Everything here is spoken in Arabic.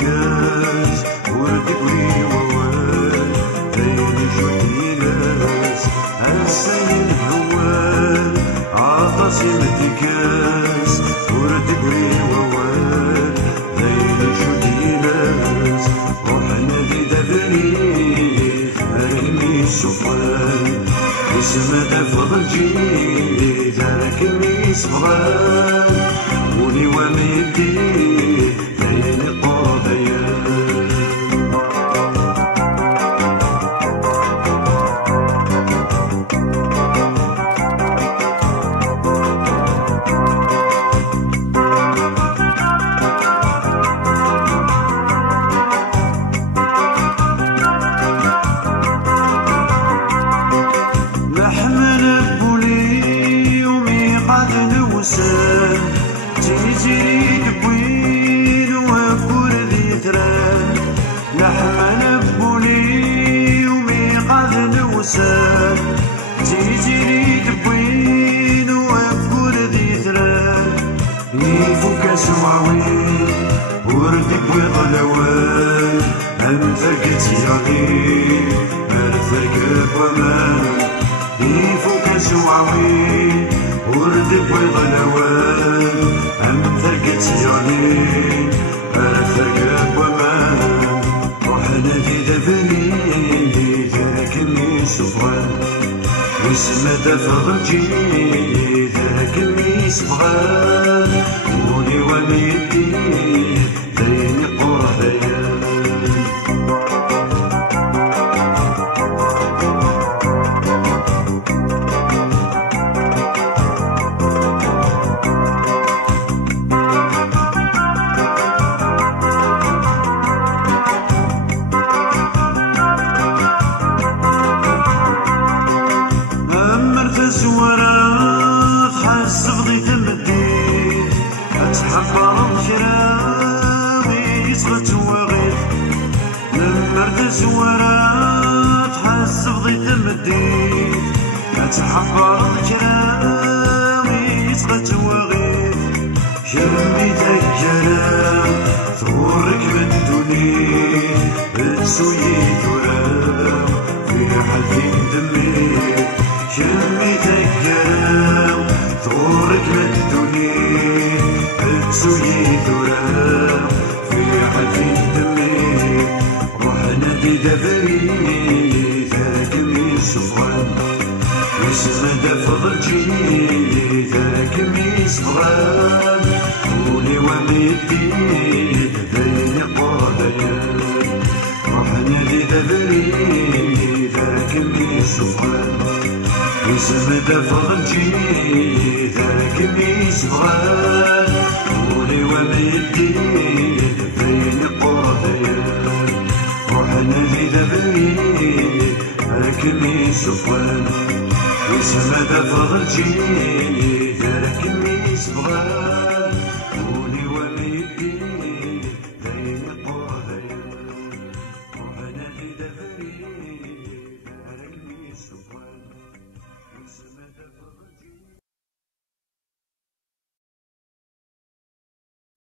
كاس ورد قولي ووال داير جودي ناس السيد هوال عطاسي مدي كاس ورد قولي ووال داير جودي ناس روحنا ذي دبري رقمي السفوان اسم دفض الجيد رقمي صغار ولي وميدي ليالي قاضية نحمل بولي يومي قد نوسان تيجي دبوين وكور ذي ثران نحمل بولي يومي قد نوسان تيجي دبوين وكور ذي ثران يفوك سواوين ورد بويض الأوان أنفرقت يغيب أرثرك ومان يفوك سواوين ورد بويض الأوان أمثلك تجاني أرثرك ومان روحنا في دفني ذاك صفغان واسم دفض الجيد ذاك صفغان ولي وميدي ديني قربيان زورات حس بضيت المدين اتحبر الكراوي يسغت وغيث لمرت زورات حس بضيت المدين اتحبر الكراوي يسغت وغيث شمي ذكرا ثورك من دوني بتسوي ثورا في حالتي دمي شمي تكرم ثورك مدوني بتسوي ثورة في حفي دمي روحنا بدبري ذاك صفغان واسم دفض الجيد ذاك صفغان ولي وميدي ذيني قاضيان روحنا بدبري ذاك صفغان اسم دفض الجيد ذاك صغار ولي وميدي بين قاضيان روحنا في دبري ذاك صفوان اسم دفض الجيد ذاك صغار